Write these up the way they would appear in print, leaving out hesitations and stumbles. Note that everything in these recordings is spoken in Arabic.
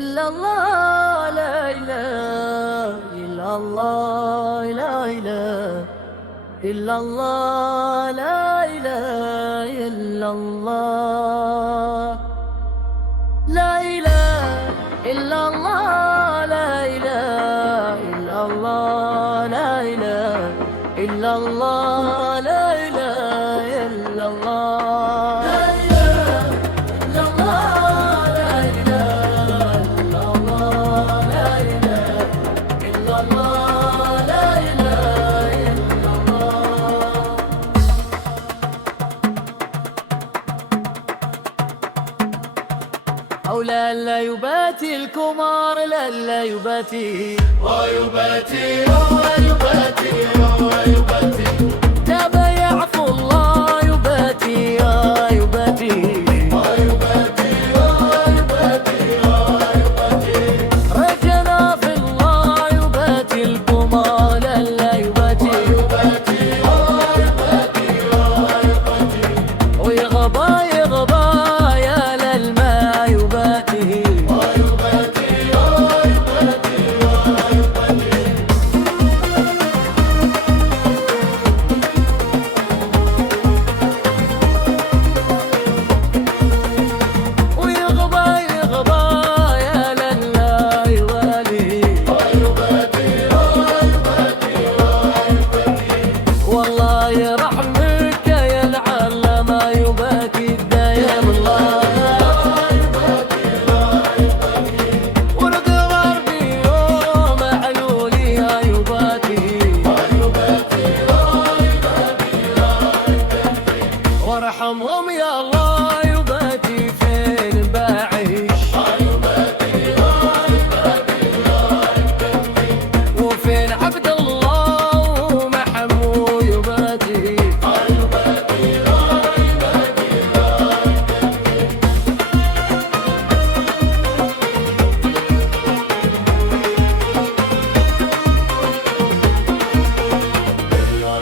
إلا الله، لا إله إلا الله، لا إله إلا الله، لا إله إلا الله، لا إله إلا الله، لا إله إلا الله، لا إله إلا الله، لا إله إلا الله، لا إله إلا الله، لا إله إلا الله، لا إله إلا الله، لا إله إلا الله. أو لا يباتي الكمار، لا يباتي ويباتي ويباتي ويباتي تابا يعفو الله، يباتي يباتي ويباتي ويباتي ويباتي رجنا في الله، يباتي الكمار، لا يباتي ويباتي ويباتي ويباتي ويغبى يا للماء، يباتي ويباتي ويباتي ويباتي ويغبى يا للماء، يوالي ويباتي ويباتي ويباتي والله يرحمك يا العلامة، يباتي الدايم الله ورد غربي يوم علولي، يا يباتي وارحمهم يا الله، يباتي فين باعش وفين عبد الله ومحمود، يباتي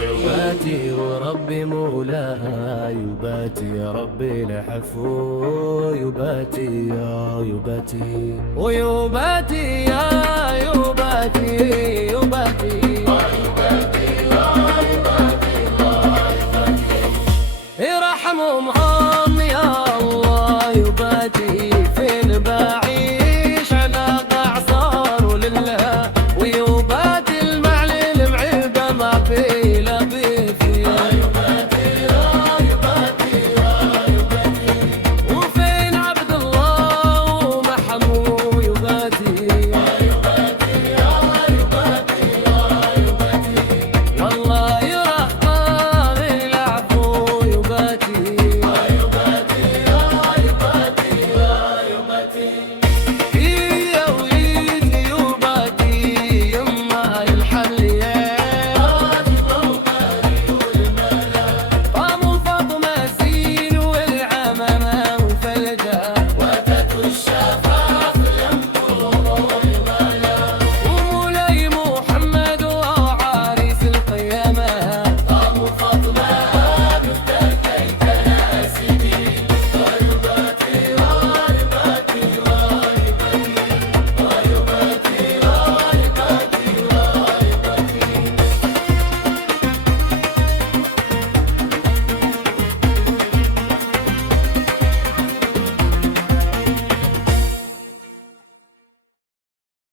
يباتي وربي مولاها، يباتي يا ربي العفو، يباتي يا يباتي ويباتي يا يباتي، يباتي يرحمهم